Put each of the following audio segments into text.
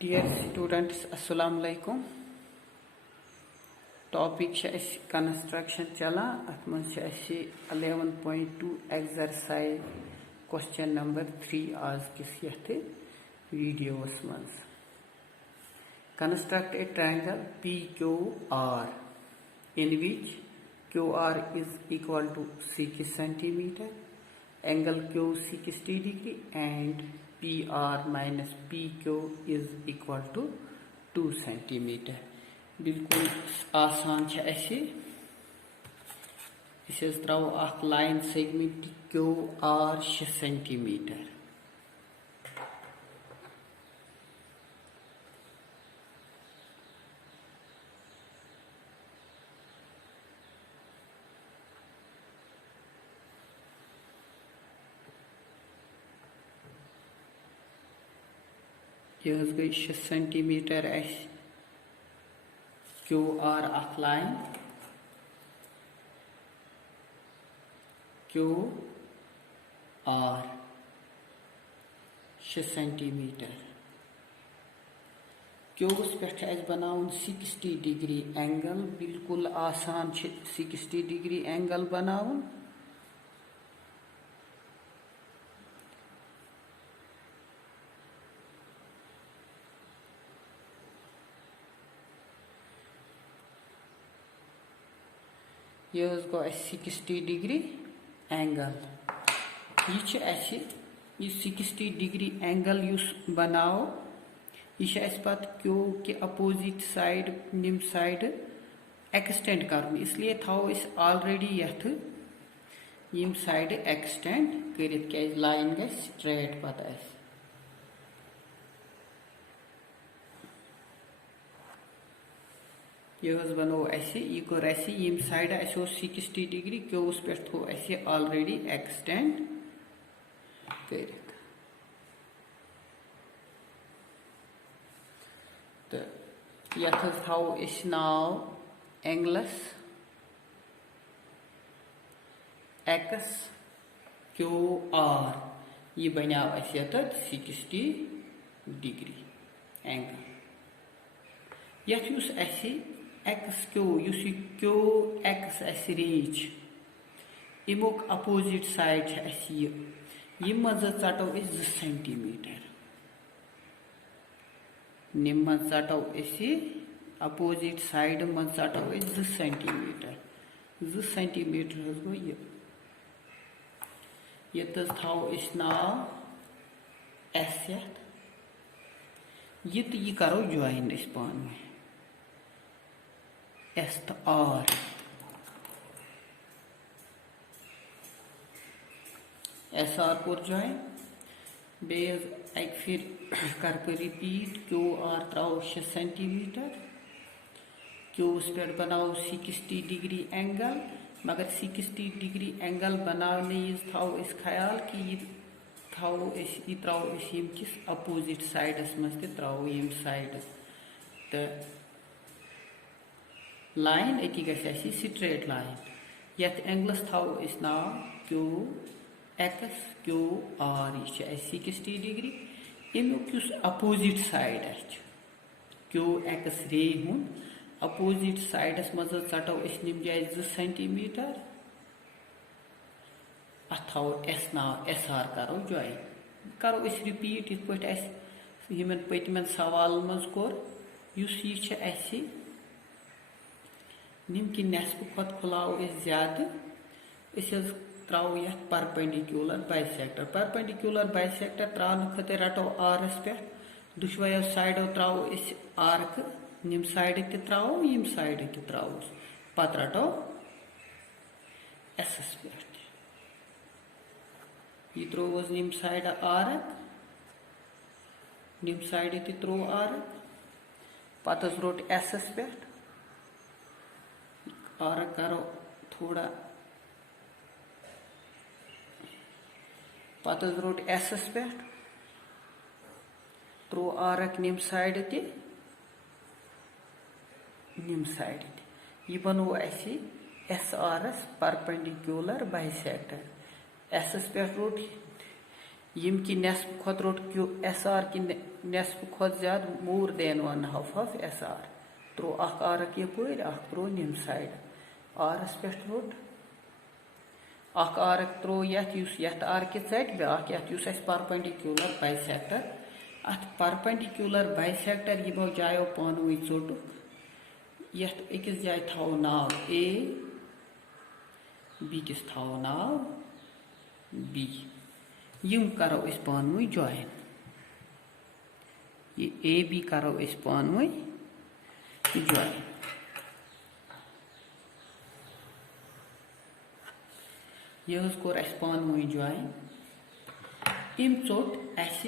Dear students, Assalamu alaikum. Topic is construction chala. Atman 11.2 exercise question number 3 आज किस यथे video osmans. Construct a triangle PQR in which QR is equal to 6 centimeter, angle Q 60 degree and PR minus PQ is equal to 2 centimeter. बिल्कुल आसान है ऐसे इसे throw अख line segment QR 6 centimeter. यह गई 6 centimeter QR अख line QR 6 centimeter. Q's पे बनाउन 60 डिग्री एंगल. बिल्कुल आसान 60 डिग्री एंगल बनाउन. यह गो 60 डिग्री एंगल. यह 60 डिग्री एंगल बनाओ यह पत क्यू के अपोजिट साइड निम साइड एक्सटेंड कर, इसलिए थो ऑलरेडी यथ यम साइड एक्सटेंड कर लाइन ग स्ट्रेट पत यह बनो यह कोर यम साइड 60 डिग्री क्यूस पे थो ऑलरेडी एक्सटेंड कर. तो यथ थो नाव एंगलस एक्स QR. यह बनो 60 डिग्री एंगल. यथ X Q Q X range अमुक अपोजिट साइड यम मज षटो 2 सेंटीमीटर. निम मज षटो अपोजिट साइड मज षटो 2 सेंटीमीटर. 2 सेंटीमीटर गो ये थो नाव एस यह करो ज्वाइन पान में एस तो आर. एस आर कोर ज्वाइन बेस एक फिर कर रिपीट QR त्रो 6 सेंटीमीटर. क्यूस पे बनाओ 60 डिग्री एंगल. मगर 60 डिग्री एंगल बनाने थो ख्याल कि यह त्रो किस अपोजिट साइडस मज त्रो यम साइड तो लाइन अति ग स्ट्रेट लाइन. यथ एंगलस थो नाव QX QR. यह 60 डिग्री. अमुक अपोजिट साइड QX रे हूँ अपोजिट साइडस मज षटो निम जाए 2 सेंटीमीटर. अथ थो एस नाव SR करो ज्वाइन. करो रिपीट इत पे पतमन सवाल मज कोर यह निम कि नेस्प खुद खुलाओ ज्यादा त्रो ये परपेंडिकुलर बाइसेक्टर. परपेंडिकुलर बाइसेक्टर त्रान खतर रटो आरस पे दुशवायो साइडो त्रो आर्क. निम साइड त्रो यम साइड त्रो पत रटो एस पे. यह त्रोवस निम साइड आर्क. निम साइड त्रो आर्क पत रोट एस पे और करो थोड़ा पत रोट एस पे त्रो आरक निम साइड निम साइड. यह बनो SR परपेंडिकुलर बाइसेक्टर. एस पे रोट यम की नेस्फ खुद रोट क्यू एस आर की नेस्फ खुद ज्यादा more than 1/2 of S are throw अख आरक यपर अख त्रो निम साइड आरस पे रोट अख आरक त्रो यथ आरक चट ब्याक यथ परपेंडिकुलर बाइसेक्टर अत परपेंडिकुलर बाइसेक्टर यमो जायो पानवी चोटुक यथ अकिस जाय थो नाव ए बीकिस थो नाव बी यम करो इस पानवी ज्वाइन ये ए बी करो इस पानवी ज्वाइन यह कोर अस पानवी ज्वाइन अम चोट अस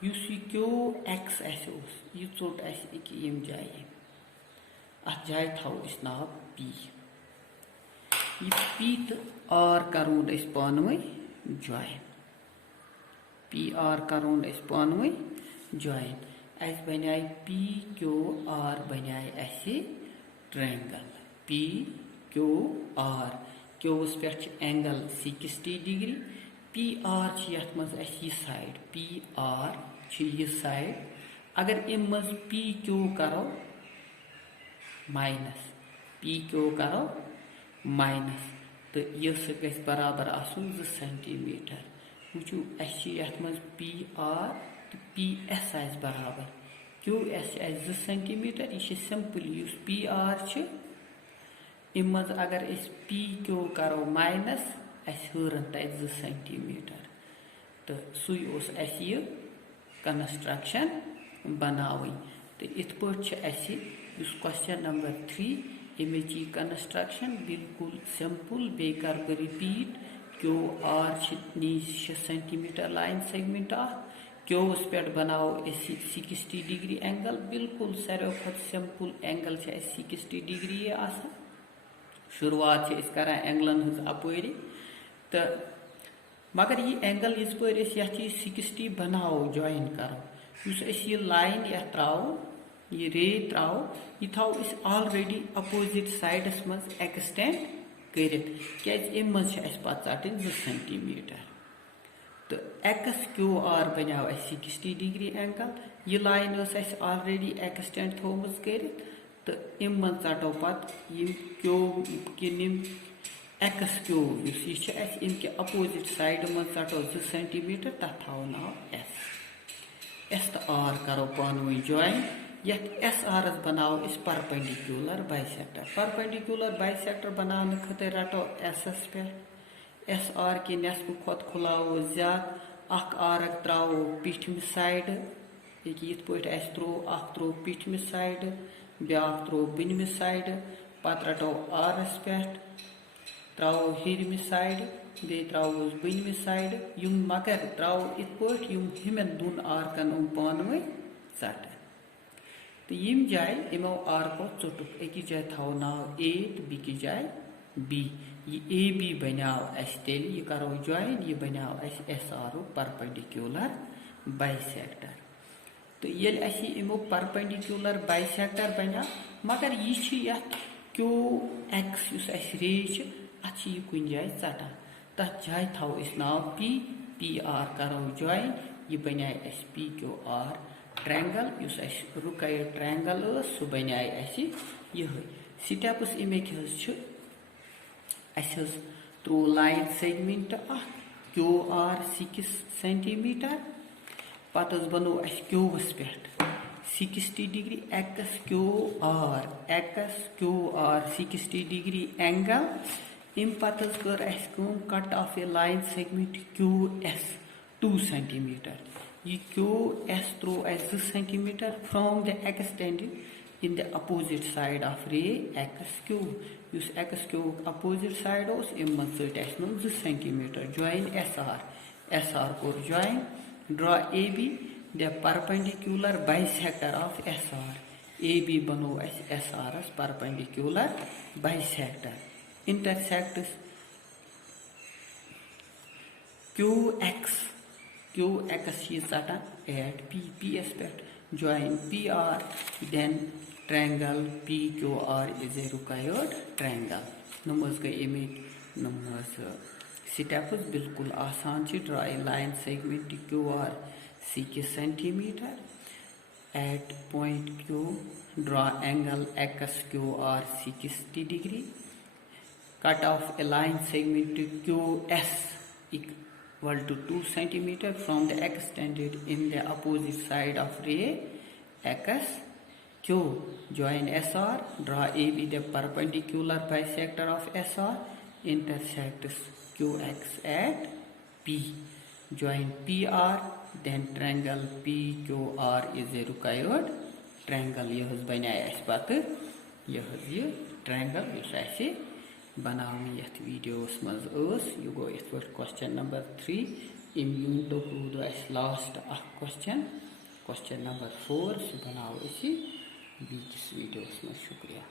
क्यू एक्स यह चोट अस यम जाए अत जाए थो अस नाव पी यह पी तो आर करोन अस पानवी ज्वाइन पी आर करोन अस पानवी ज्वाइन अस बनाए पी क्यू आर बनाए अस ट्रायंगल पी क्यू आर क्यूस पे एंगल 60 डिग्री पी आर यथ मज यह साइड पी आर यह साइड अगर अम मज पी क्यू करो माइनस पी क्यू करो माइनस तो यह गस बराबर आसन 2 सेंटीमीटर वो अत मज पी आर तो पी एस आस बराबर क्यू एस 2 सेंटीमीटर यह सिंपल पी आर अम मज अगर पी क्यू करो माइनस हरन तक 2 सेंटीमीटर तो सुस यह कंस्ट्रक्शन बनावी तो इत क्वेश्चन नंबर 3 अमिच कंस्ट्रक्शन बिल्कुल सिंपल बे कर रिपीट क्यू आर नी 6 सेंटीमीटर लाइन सेगमेंट क्यूस पे बनाओ 60 डिग्री एंगल बिल्कुल सारे खुद सिंपल एंगल 60 डिग्री शुरुआत कर एंगलन अपरी तो मगर यह एंगल यह 60 बनाओ ज्वाइन करो यह लाइन यह त्रो यह रे त्रो यह थो ऑलरेडी अपोजिट साइडस मज एक्सटेंड कर मज षटन 2 सेंटीमीटर तो एक्स क्यू आर बनाओ 60 डिग्री एंगल यह लाइन ऑलरेडी एक्सटेंड थोमज कर तो अम मज षटो पे क्यू किम एक्स क्यू अम के अपोजिट साइड मज षटो 2 सेंटीमीटर तथ थो नाव एस तो आर करो पानवी ज्वाइन यथ एस आर बनाओ परपेंडिकुलर बाइसेक्टर बनाने खतर रटो एस पे एस आर के नेस्फ खुद खुलाओ ज्यादा अख आरक त्रो पिछम साइड यथ पे त्रो पिछम साइड ब्याक त्रो बिनम साइड पत रटो आरस पे त्रो हिरम साइड बे त्रोस बिनम साइड मगर त्रो इत पे हमें दोन आरकन पानवे षट तो यम जाए यमो आरको चुटुक अकिस जाए थो नाव ए तो बीकिस जाए बी यह ए बी बनाओ तेल यह करो ज्वाइन यह बनाओ एस आर परपेंडिकुलर बाइसेक्टर तो ये यमो परपेंडिकुलर बाइसेक्टर बना मगर यह क्यू एक्स रे अत कुन जाए षटान तथ जाए थो नाव पी आर करो ज्वाइन यह बनाए पी क्यू आर ट्रायंगल रुकय ट्रायंगल सह बनाए यह स्टेप्स अमिक त्रो line segment Q R 6 centimetre पत बनो क्यूस पे 60 degree X Q R 60 degree angle अम पत कर cut off a line segment Q S 2 centimetre यह क्यू एस त्रो 2 centimetre from the extended in the opposite side of ray X Q x Q opposite side अम 2 centimetre join S are कोर join draw A B the perpendicular bisector of S R A B बनो S R perpendicular bisector intersects QX is at PS pet join PR, then triangle PQR is a required triangle. Numbers का image numbers steps बिल्कुल आसान ची। Draw a line segment QR 6 cm at point Q. Draw angle XQR 60 degree. Cut off a line segment QS equal to 2 cm from the extended in the opposite side of ray XQ. Join SR. Draw AB the perpendicular bisector of SR. Intersects QX at P. Join PR. Then triangle PQR is a required triangle. यह बनाया इस बात यह triangle इस ऐसे बनाने यथ videos मज यह गो इत पे क्वेश्चन नंबर 3 इन यूनिटो रूद लास्ट क्वेश्चन नंबर 4 सह बनाओ बीस वीडियोस में। शुक्रिया।